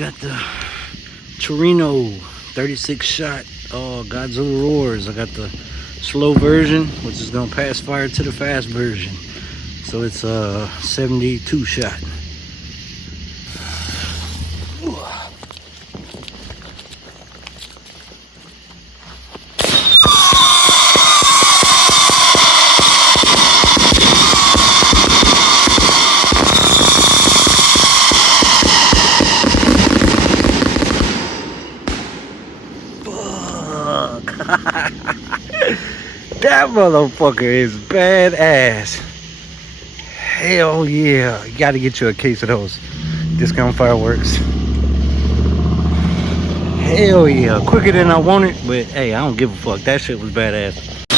got the Trueno 36 shot Godzilla Roars. I got the slow version, which is gonna pass fire to the fast version. So it's a 72 shot. That motherfucker is badass. Hell yeah. You gotta get you a case of those discount fireworks. Hell yeah. Quicker than I wanted, but hey, I don't give a fuck. That shit was badass.